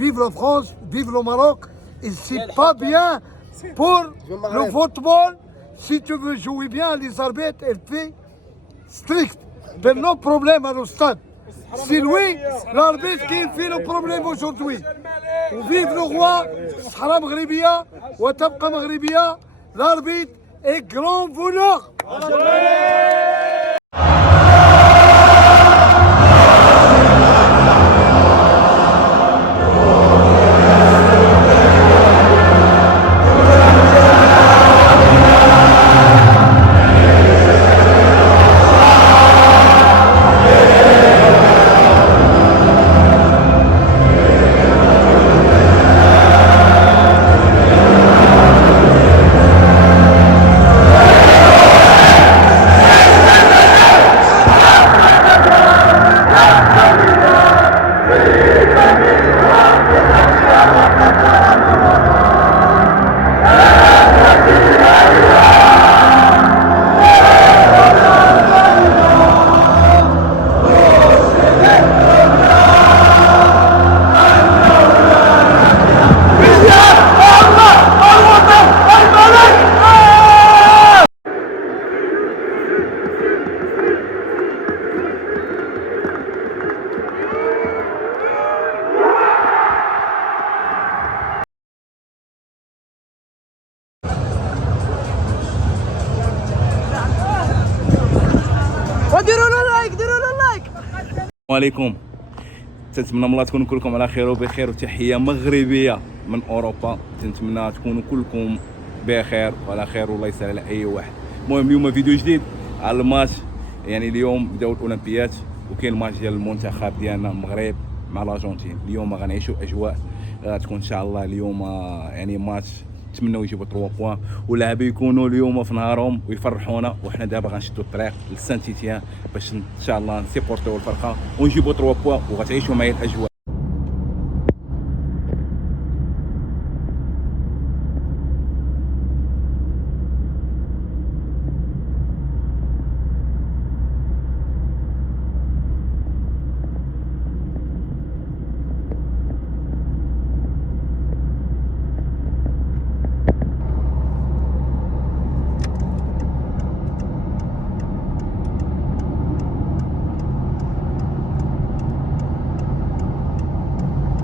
vive la France, vive le Maroc. Et c'est pas bien pour le football. Si tu veux jouer bien, les arbitres, elle fait strict. Mais nos problèmes à le stade. C'est lui, l'arbitre, qui fait le problème aujourd'hui. Vive le roi, Sahara Maghrebia, Watabqa Maghrebia. L'arbitre est grand voleur. عليكم. تنتمنى من الله تكونوا كلكم على خير وبخير، وتحيه مغربيه من اوروبا. تنتمنى تكونوا كلكم بخير وعلى خير والله يسهل على اي واحد. المهم اليوم فيديو جديد على الماتش. يعني اليوم بداو الاولمبيات وكاين الماتش ديال المنتخب ديالنا المغرب مع الارجنتين. اليوم غنعيشوا اجواء تكون ان شاء الله اليوم يعني ماتش نتمنوا يجيبوا 3 بوان واللاعبين يكونوا اليوم في نهارهم ويفرحونا. وحنا دابا غنشدوا الطريق لسان تيتيان باش ان شاء الله نسيبورتيو الفرقه ونجيبوا 3 بوان وغتعيشوا معايا الاجواء.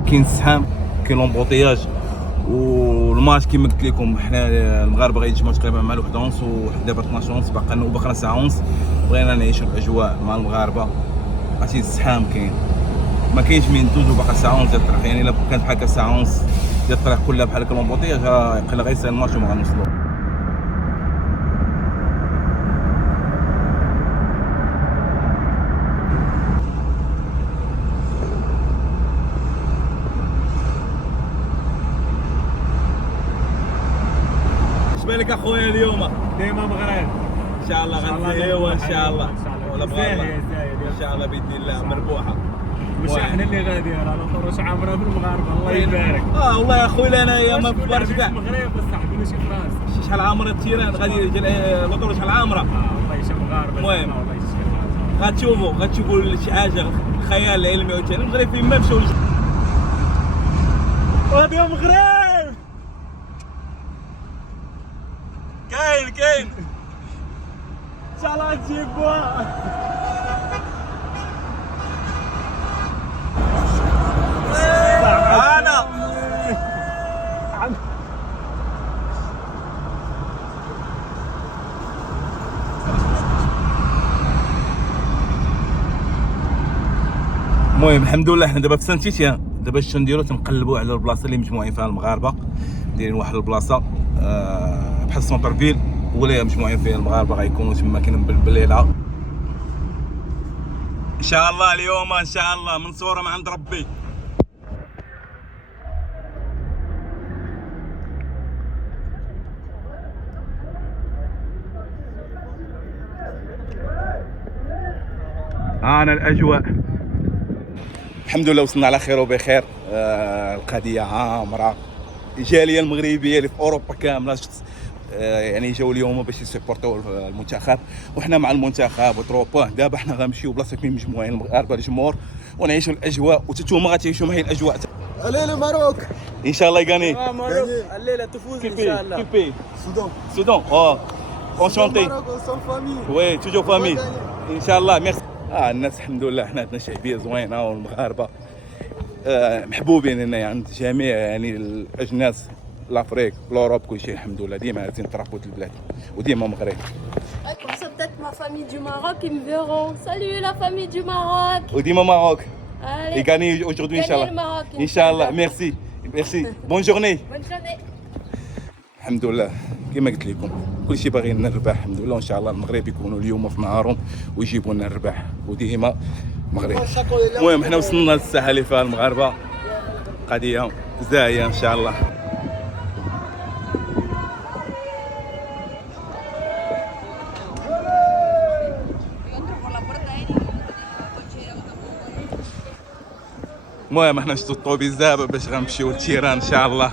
كاين الزحام، كاين لومبوطياج، والماتش كيما قلت لكم حنا المغاربه غيتجمعوا تقريبا مع الوحده ونص، ودابا 12 ونص باقي ساعه ونص. بغينا نعيشوا الاجواء مع المغاربه. عرفتي الزحام كاين، ما كاينش من دوز وباقي ساعه ونص ديال الطريق. يعني الا كانت بحال هكا ساعه ونص ديال الطريق كلها بحال هكا لومبوطياج يقل غير الماتش وما غنوصلوا. بالك اخويا اليوم ديما مغرب ان شاء الله غنزيدوا ان شاء الله ولا بغا الله ان شاء الله باذن الله مربوحه. ماشي احنا اللي غاديين راه الفرص عامره بالمغاربه الله يبارك. والله يا خويا انايا ما كبرتش كاع المغرب بصح ماشي فرنسا. شحال عامره التيران غادي لوطور شحال عامره. والله شي مغاربه. المهم غتشوفوا شي حاجه خيال علمي وثاني المغرب فين ما مشاو. غادي يا مغرب كاين ان شاء الله تجيبوها. انا المهم الحمد لله حنا دابا في سان تيتيان. دابا اش نديرو تنقلبوا على البلاصه اللي مجموعين فيها المغاربه، دايرين واحد البلاصه بحال سونتر فيل ولا مجموعين فيها المغاربه غيكونوا تما كاين بالليله ان شاء الله. اليوم ان شاء الله منصوره من عند ربي. انا الاجواء الحمد لله وصلنا على خير وبخير. القضيه عامره، الجاليه المغربيه اللي في اوروبا كامله يعني جاو اليوم باش يسيبورتيو المنتخب، وحنا مع المنتخب وتروبا. دابا حنا غنمشيو بلاصه فين مجموعين المغاربه الجمهور ونعيشوا الاجواء، وتتوما غتعيشوا معايا الاجواء. Allez le Maroc. Inch'Allah يغاني. ماروك الليله تفوز ان شاء الله. Quel pays? Soudan. Soudan. Oh, enchanté. Maroc, on s'en famille. وي توجو فامي ان شاء الله. ميرسي. الناس الحمد لله احنا عندنا شعبيه زوينه والمغاربه محبوبين هنا عند جميع يعني الاجناس لافريك لوروب كل شيء الحمد لله. ديما عايزين ترحبوا البلاد وديما مغرب. Comme ça, peut-être ma famille du Maroc, ils me verront. Salut la famille du Maroc. وديما ماروك Allez, يغاني aujourd'hui ان شاء gagnez le الله. Maroc. ان شاء الله. ميرسي ميرسي. بون جورني. Bonne journée. الحمد لله كما قلت لكم كل شيء باغيين نربح الحمد لله، وان شاء الله المغرب يكونوا اليوم في نهارهم ويجيبوا لنا الربح وديما مغرب. المهم احنا وصلنا للساحه اللي فيها المغاربه قضيه زاهيه ان شاء الله. المهم احنا شفتوا الطوبيس دابا باش غنمشيو لتيران ان شاء الله.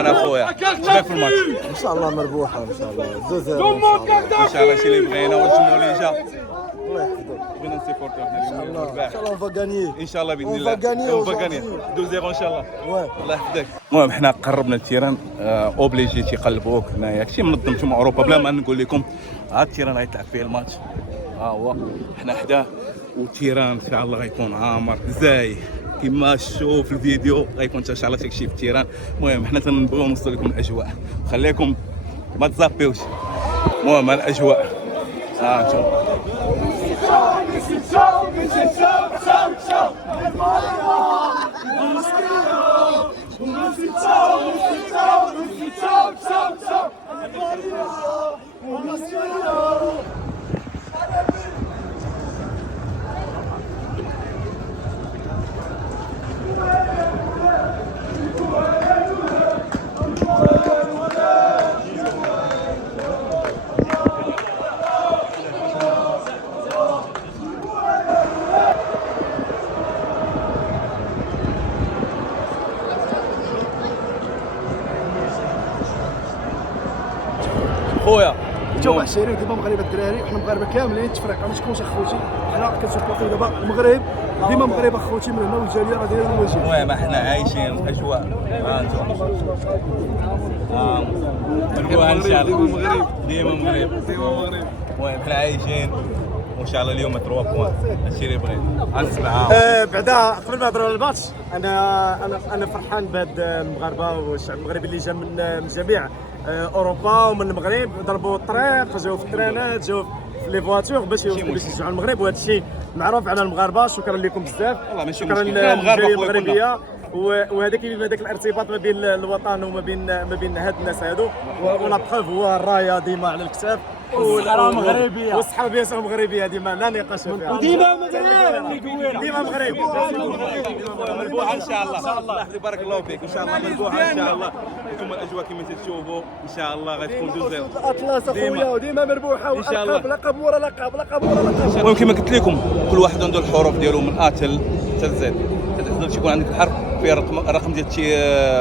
انا خويا شباب في الماتش ان شاء الله مربوحه ان شاء الله 2-0 ان شاء الله شي اللي بغينا والجمهور اللي جا الله يحفظك بغينا نسيبورتو ان شاء الله on va gagner ان شاء الله باذن On الله. va gagner On va gagner. aujourd'hui. 2-0 ان شاء الله. Ouais. الله يحفظك. المهم حنا قربنا لتيران اوبليجي تيقلبوك هنايا هادشي منظم تما اوروبا بلا ما نقول لكم. عاد تيران غيتلعب فيه الماتش ها هو حنا حداه وتيران ان شاء الله غيكون عامر زاي كما شفتوا في الفيديو غيكون ان شاء الله تكشي في تيران. المهم حنا تنبغيو نوصل لكم الاجواء خليكم ما تزابيوش. المهم الاجواء ها انتم خويا انت واحد الشهرين دابا مغاربه الدراري وحنا مغاربه كاملين التفريقه ما تكونش اخوتي حنا كنسبورتيو دابا المغرب ديما مغرب اخوتي من هنا والجاليه راه دايره الواجب. المهم احنا عايشين الاجواء ها انتم مربوحه ان شاء الله. ديما مغرب المهم حنا عايشين وان شاء الله اليوم 3 بوان هادشي اللي بغيت غنسمع. بعدا قبل ما نهضروا على الماتش انا فرحان بهاد المغاربه والشعب المغربي اللي جا من جميع اوروبا ومن المغرب ضربوا الطريق جاوا في الترانات جاوا في لي فواتور باش يشجعوا المغرب وهذا الشيء معروف على المغاربه. شكرا لكم بزاف. والله ماشي شكرا مشكل. حنا مغاربة للجاليه خويا المغربيه وهذا كيبين هذاك الارتباط ما بين الوطن وما بين هاد الناس هادو. ولا بخاف هو الرايه ديما على الكتاف والصحراء مغربيه والصحراء بيان سور مغربيه ديما لا نقاش فيها وديما مغرب ديما مغرب مربوحه ان شاء الله. الله يحفظك بارك الله فيك ان شاء الله مربوحه ان شاء الله. انتم الاجواء كما تشوفوا ان شاء الله غتكون 2-0 الاطلس اخويا وديما مربوحه إن شاء الله. لقب ورا لقب لقب ورا لقب. المهم كما قلت لكم كل واحد عنده الحروف ديالو من ا حتى زد. تقدر تكون عندك الحرف فيها الرقم ديال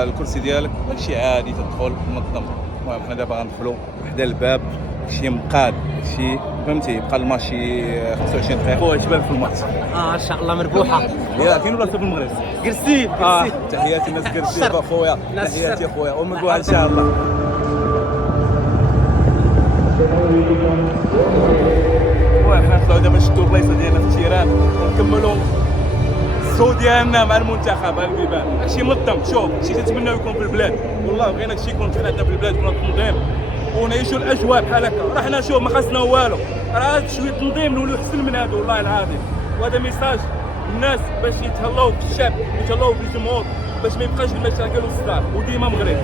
الكرسي ديالك ماشي عادي تدخل منظم. المهم حنا دابا غندخلوا حدا الباب شي مقاد شي فهمتي بقى الماتشي 25 دقيقه واش بان في الماتش ان شاء الله مربوحه. يا كاين ولا في المغرب قرسيب تحياتي الناس قرسيب اخويا تحياتي اخويا ومربوحه ان شاء الله. وحنا نطلعوا دابا نشدوا البلايصه ديالنا في التيران ونكملوا السو ديالنا مع المنتخب البيبان. هادشي منظم شوف شي تتمناو يكون في البلاد والله بغينا هادشي يكون في عندنا في البلاد يكون تنظيم ونعيشوا الاجواء بحال هكا. راه حنا شوف ما خاصنا والو راه شويه تنظيم نولوا احسن من هذا والله العظيم. وهذا ميساج الناس باش يتهلاو في الشعب يتهلاو في الجمهور باش ما يبقاش المشاكل والصداع وديما مغرب.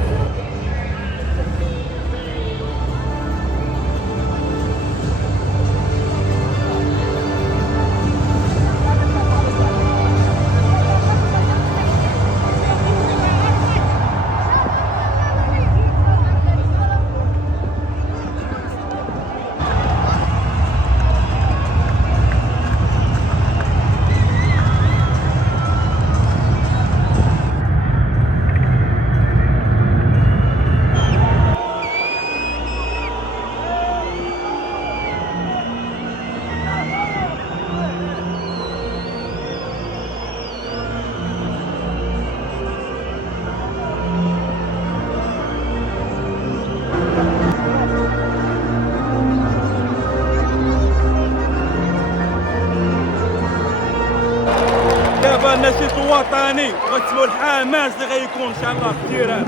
دابا النشيد الوطني غتسمعوا الحماس اللي غيكون ان شاء الله في التيران.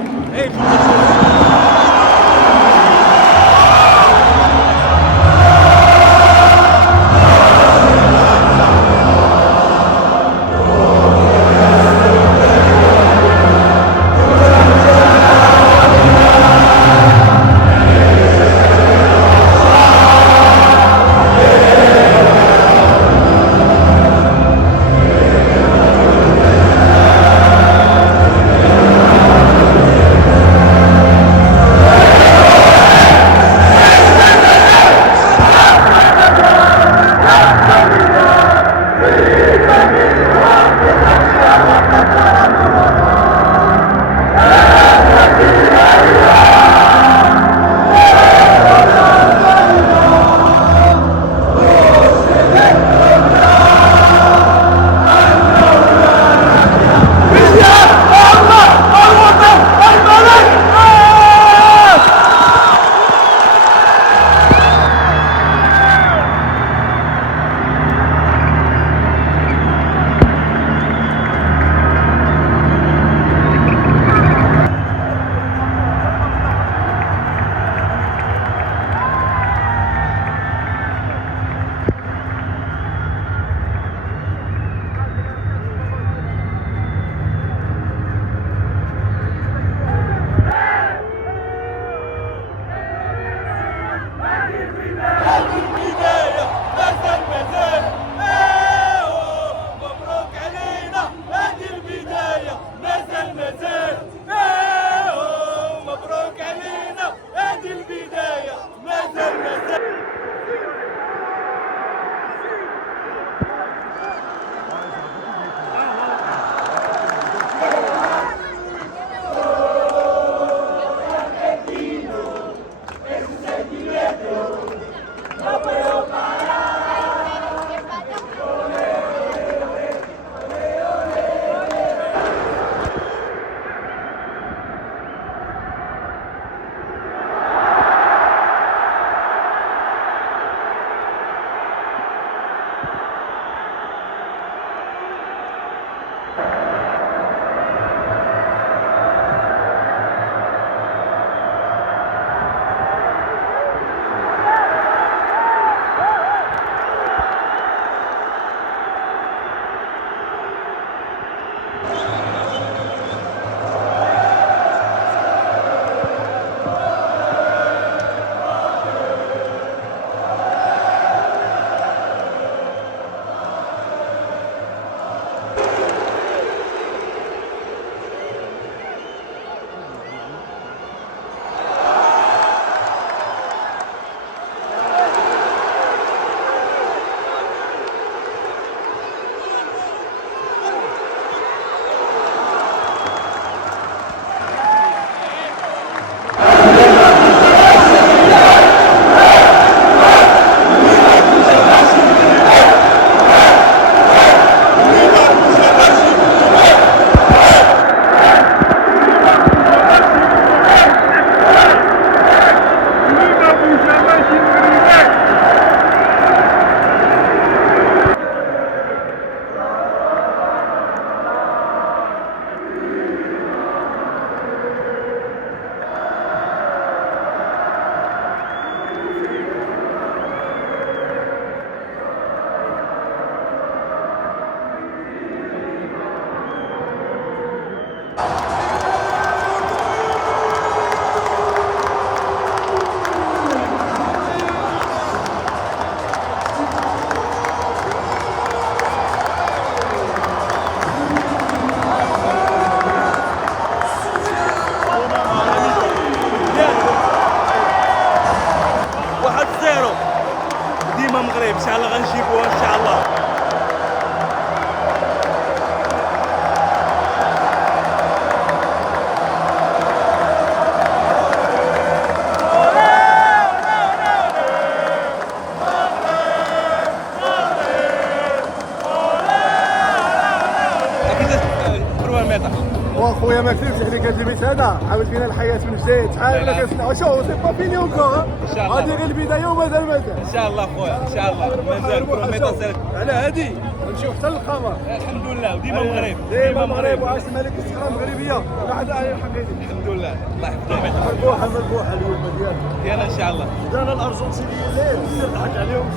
يفتح لك هذا البيت هذا، عاود فينا الحياه من جديد. شحال ولا كنسمعوا شوف سي با فيني اونكور، هذه غير البدايه ومازال ان شاء الله خويا ان شاء الله مازال بروميتاسيل على هادي نمشيو حتى للقمر. الحمد لله وديما المغرب ديما المغرب وعاش الملك الصحراء المغربيه لا حد على الحقيقي. الحمد لله الله يحفظك مربوحه اليوم ديالنا ديالنا ان شاء الله دانا الارجنتينيين الليل نضحك عليهم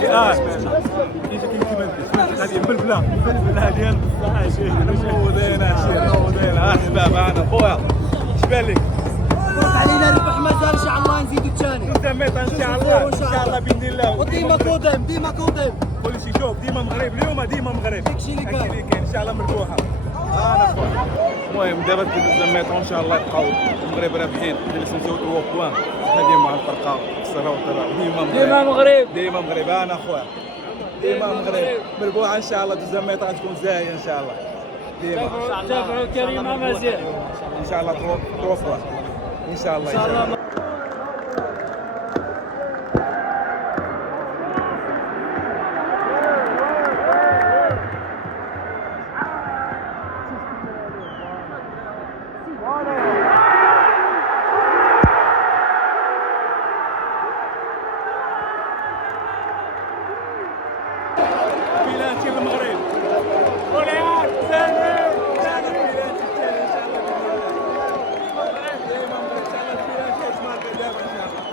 كيما هذه البلبله ديال مودينا احباب انا خويا اش بان لك؟ علينا ربح مازال ان شاء الله نزيدو الثاني تميت ان شاء الله ان شاء الله باذن الله وديما قدام ديما قدام كل شيء شوف ديما مغرب اليوم ديما مغرب داكشي اللي كاين. ان شاء الله مربوحه انا خويا المهم دابا تزميتو ان شاء الله يبقاو المغرب رابحين نمشيو 3 بوان هذه مع الفرقه الصراو ديما مغرب ديما مغرب انا خويا ديما مغرب مربوحه ان شاء الله تزميت غتكون زاهيه ان شاء الله ديما تابعوا كريمه مزيان ان شاء الله 3 بوان ان شاء الله ان شاء الله بلانتي المغرب وليات ثاني بلانتي الثاني ان شاء الله ديما مغرب ان شاء الله بلانتي اسمع دابا ان شاء الله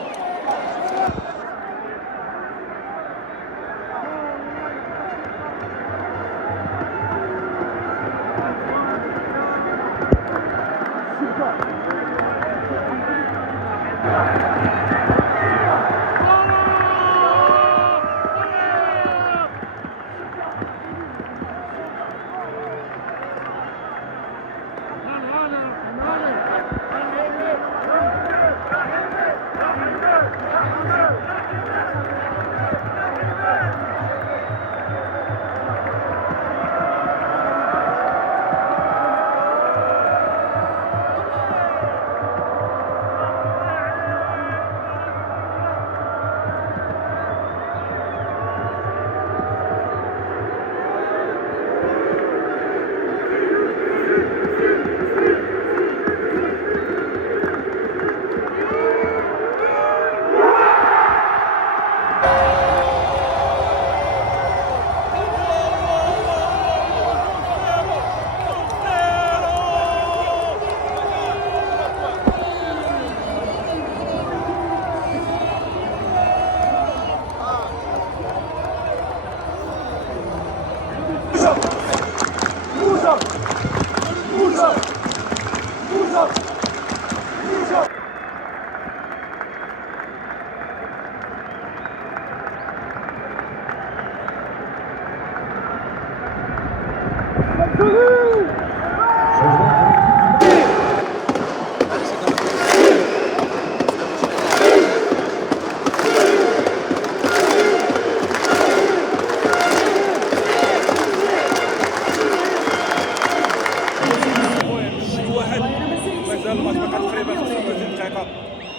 مازال الماتش بقى تقريبا 35 دقيقة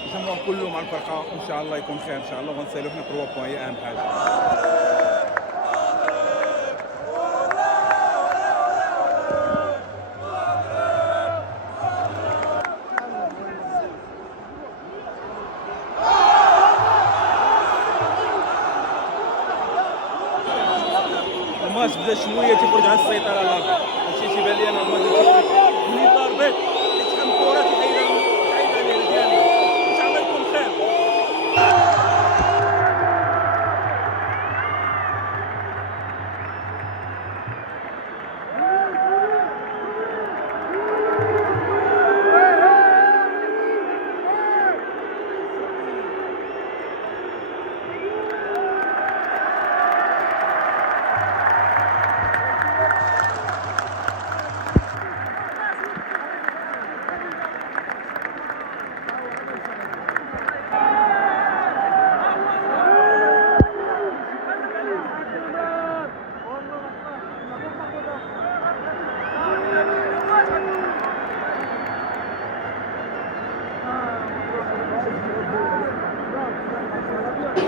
الجمهور كله مع الفرقة ان شاء الله يكون خير ان شاء الله وغنساليو حنا 3 بوان هي اهم حاجة. الماتش بدا شويه تيخرج على السيطره على الارض هادشي تيبان لي انا ملي ضربت تيتحمل الكره تيحيدها ليه ديالنا ان شاء الله يكون خير.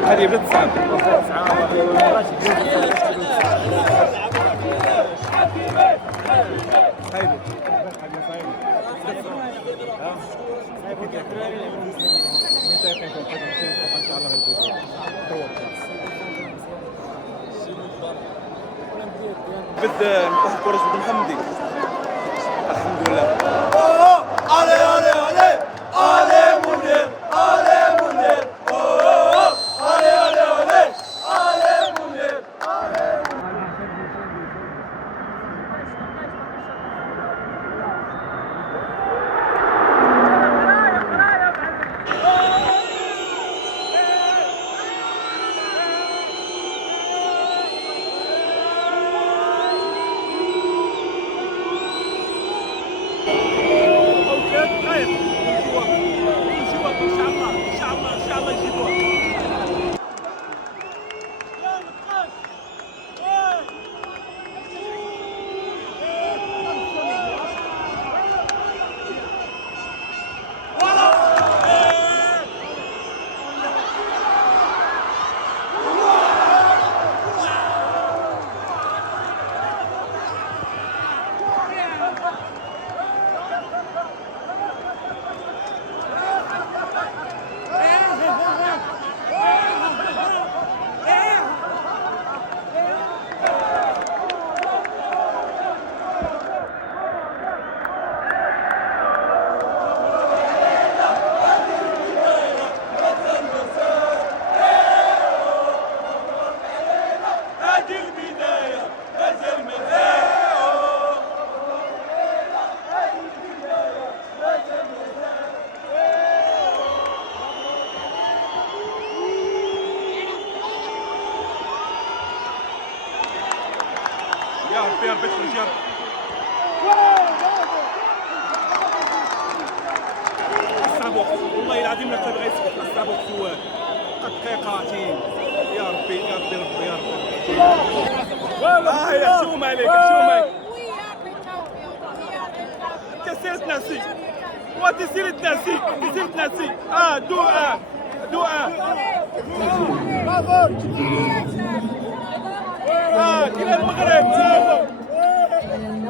هذه بدات تصعب هايدي بد واحد الكره بن محمدي الحمد لله. فيها البيت رجال الصعبوك والله العظيم لا تبغي يسكت الصعبوك سواك قد دقيقتين يا ربي يا ربي ربي يا ربي يا شوم عليك شوم عليك تسير تنسي وتسير تنسي تسير تنسي دعاء كلا المغرب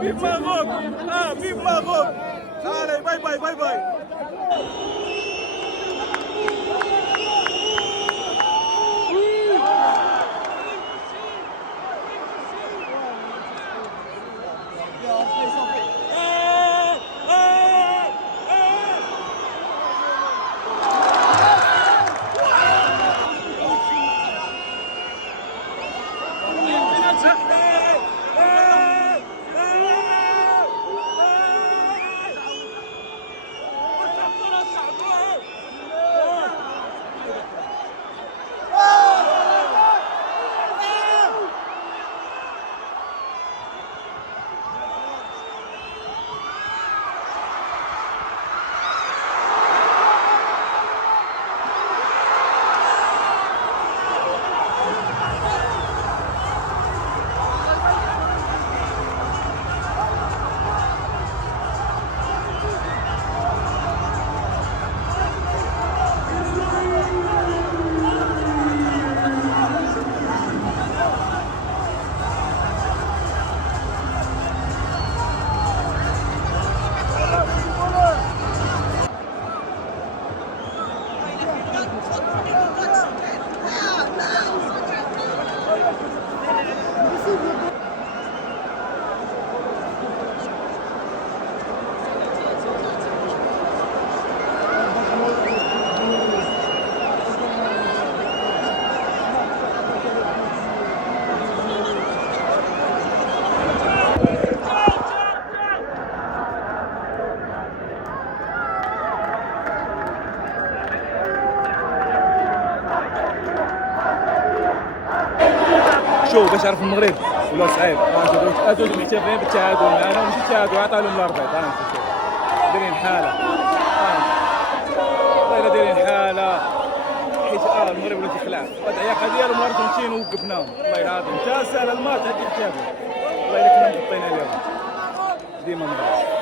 فيف ماروك فيف ماروك allez باي باي باي باي شوف باش عرف المغرب ولا صعيب هادو محتفلين بالتعادل معنا وماشي التعادل عطا لهم الاربعه دايرين حاله والله دايرين حاله حيت المغرب ولا تيخلع العياقه ديالهم الارجنتين ووقفناهم والله العظيم تا سهل الماتش هادي كتابه والله الا كنا مغطينا عليهم ديما مغرب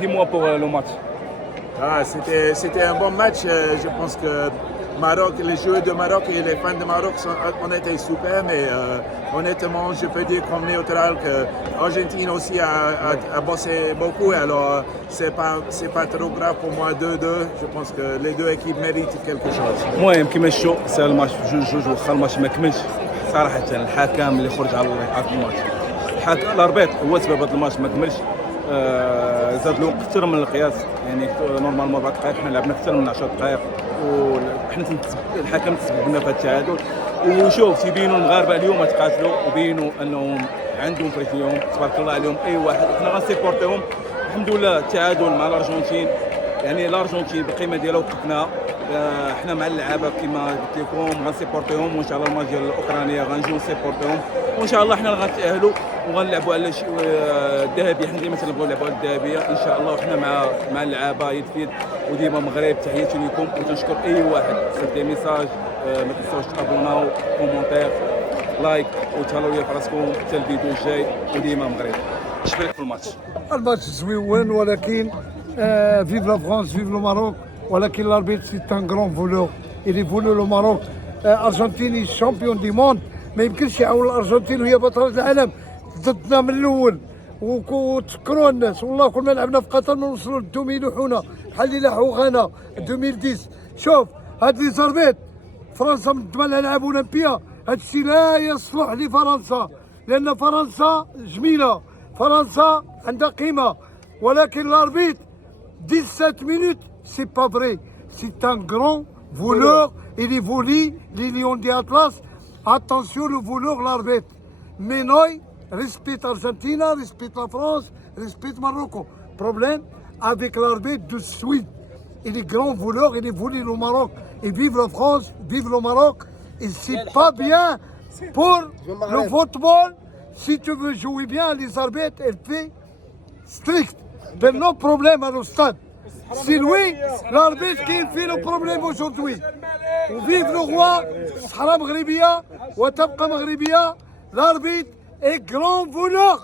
dis-moi pour le match. C'était un bon match. Je pense que Maroc, les joueurs de Maroc et les fans de Maroc on était super, mais honnêtement, je peux dire comme neutral que l'Argentine aussi a bossé beaucoup. Alors, c'est pas trop grave pour moi 2-2. Je pense que les deux équipes méritent quelque chose. المهم كيما نشوف سال الماتش بجوج واخا الماتش ما كملش صراحه الحكم اللي خرج على الماتش الاربيط هو سبب هذا الماتش ما كملش. زاد له اكثر من القياس يعني نورمالمون 4 دقائق حنا لعبنا اكثر من 10 دقائق وحنا الحكم تسبب لنا في هذا التعادل. وشوف تيبينوا المغاربه اليوم تقاتلوا وبينوا انهم عندهم في رجليهم تبارك الله عليهم اي واحد حنا غنسيبورتيهم. الحمد لله التعادل مع الارجنتين يعني الارجنتين بالقيمه ديالها وقفنا حنا مع اللعابه كما قلت لكم غنسيبورتيهم وان شاء الله الماتش ديال اوكرانيا غنجيو نسيبورتيهم وان شاء الله حنا غنتاهلوا وغنلعبوا على الذهبيه. حنا ديما تنبغيو نلعبوا على الذهبيه ان شاء الله وحنا مع اللعابه يد في يد. وديما مغرب تحياتي لكم وتنشكر اي واحد صيفط لي ميساج ما تنساوش تابوناو كومونتير لايك وتهلاو ليا فراسكم حتى الفيديو الجاي. وديما مغرب اش بالك في الماتش؟ الماتش زويون ولكن فيف لا فرانس فيف لو ماروك ولكن الاربيت سي ان غران فولور اللي فولو لو ماروك. ارجنتيني شامبيون دي موند ما يمكنش يعاون الارجنتين وهي بطلة العالم ضدنا من الاول. وتفكروا الناس والله كل ما لعبنا في قطر ما نوصلوا للدوم يلوحونا بحال اللي لاحوا غانا 2010. شوف هاد لي زربيت فرنسا مدمن الالعاب اولمبيه هاد الشيء لا يصلح لفرنسا لان فرنسا جميله فرنسا عندها قيمه ولكن الاربيت 17 minutes c'est pas vrai. C'est un grand voleur. Il est volé les lions d'Atlas. Attention le voleur l'arbitre. Mais noi respecte Argentina, respecte la France, respecte Marocco. Problème avec l'arbitre de suite. Il est grand voleur, il est volé le Maroc. Et vive la France, vive le Maroc. Et c'est pas bien pour le football. Si tu veux jouer bien, les arbitres, elle fait strict. Ben non problème à le stade. C'est lui, l'arbitre qui fait le problème aujourd'hui. Vive le roi, Sahara Maghribia, Watabqa Maghribia, l'arbitre est grand voleur.